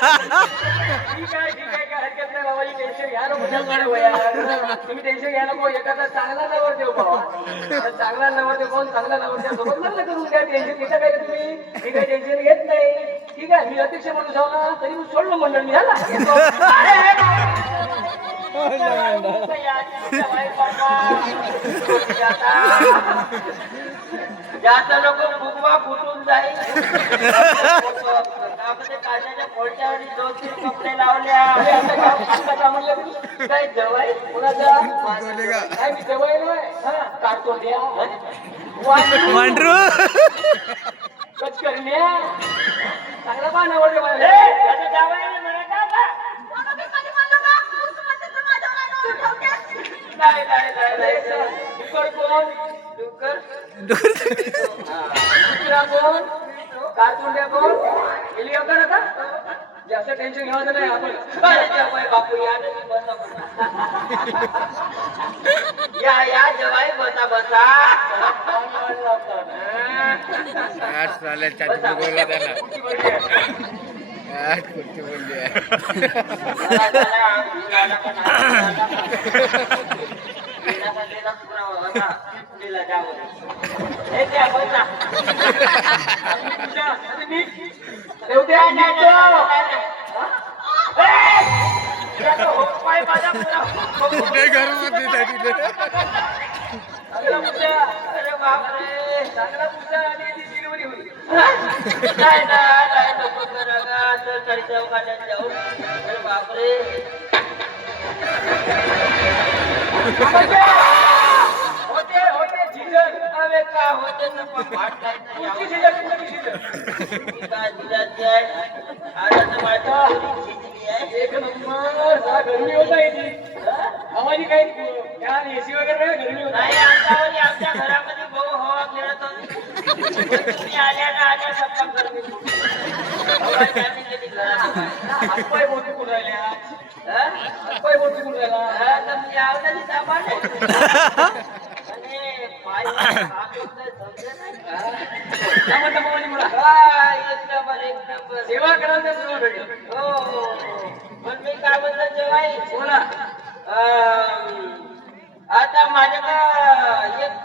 काय हरकत नाही बाबाजी, टेन्शन घ्या नको तुम्ही टेन्शन घ्या नको. एखादा चांगला नवर देऊ बाबा, चांगला नवर देऊ पाहून चांगला नवर द्या सोबत लग्न करून द्या. टेन्शन घेता काय तुम्ही? मी काही टेन्शन घेत नाही. ठीक आहे, मी अध्यक्ष म्हणून जाऊ ना तरी मी सोडलं मंडळ मी ह्याला जास्त लोक फुगवा फुटून जाईल. काढण्याच्या पोळच्या दोन तीन कपडे लावल्या. काय जवाई कुणाचा काय मी जवाई नाही काढतो द्या मांडरू कच करण्या चांगला पान आवडले मला जवाई म्हणा का नाही नाही नाही डुकर कोण डुकर दुसरा कोण कारकुंड्या कोण गेली का का जास्त टेन्शन घ्यायचं नाही आपण बापू या या जवाई बसा बसा खुर्ची बोलली अरे बापरे चांगला पुढचा आणि डिलिव्हरी होईल. बापरे होते होते झिजर अरे का होते ना पण वाट एक नंबर गरमी होता आम्हाला काही एसी वगैरे गरमी होत नाही. आमच्या घरामध्ये भाऊ हवा खेळत होती. तुम्ही आल्या ना आल्या सप्पा गरमी हातपाय मोठी कुठं राहिल्या हातपाय मोठी कुठं राहिला तर मी आवडाची सामान सेवा करायला हो पण मी काय म्हणतो जेव्हा बोला आता माझ्याकडे एक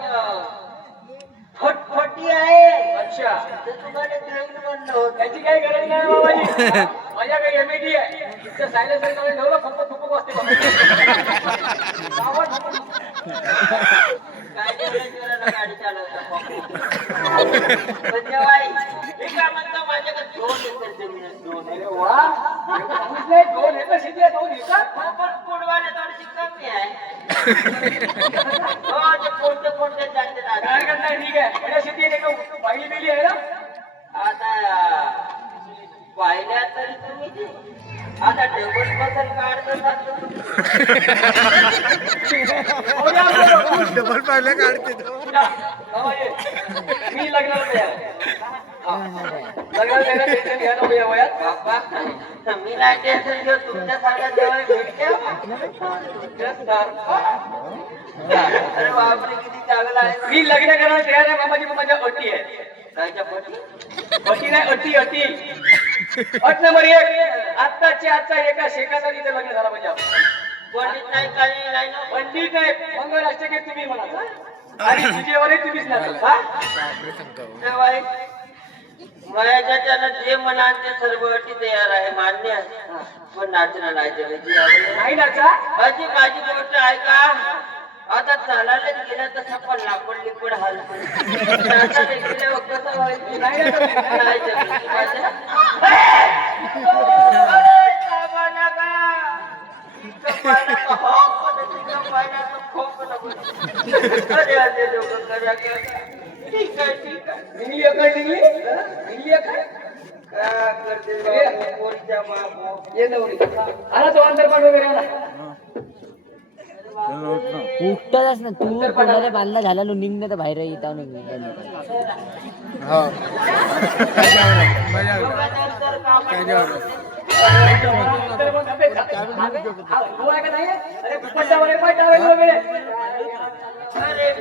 फटफटी आहे. अच्छा तर तुम्हाला ड्राईव्ह म्हणलं त्याची काही गरज नाही बाबाजी. माझ्याकडे एमएडी आहे. त्या सायलेन्सर ठेवलं फक्त फुकूक वाजते गाडी चालवता मी काय म्हणतो माझ्याकडे दोन एकर जमीन दोन. अरे वा दोन एकर शेती आहे. दोन एकर पोडवाले थोडीशी कमी आहे. हो ते कोणते कोणते जाते काय करताय? ठीक आहे एका शेती आहे पाहिली बिली आहे ना. आता पाहिल्या तरी तुम्ही आता टेबल बद्दल डबल पाहिलं काढते मी लग्नाला तयार लग्नाला टेन्शन घ्या ना या वयात बाबा मी नाही टेन्शन घेऊ. तुमच्यासारखा जेव्हा भेटते अरे बापरे किती चांगला आहे. मी लग्न करायला तयार आहे बाबाजी. माझ्या अटी आहे. अटी नाही अटी अटी अट नंबर 1 आत्ताच्या आजचा एका शेकाचा तिथे लग्न झाला पाहिजे. पंडित नाही काही नाही पंडित नाही मंगळाष्टके तुम्ही म्हणा आणि तुझ्यावरही तुम्हीच नाही. वयाच्या त्याला जे म्हणा ते सर्व अटी तयार आहे मान्य आहे. पण नाचणं नाही नाचा माझी माझी गोष्ट आहे का. आता चालायला गेला तसा पण लापड लिपड हाल गेल्यावर कसं व्हायचं उठतच ना तू कोणाला बांधला झाला निघणं तर बाहेर येता अरे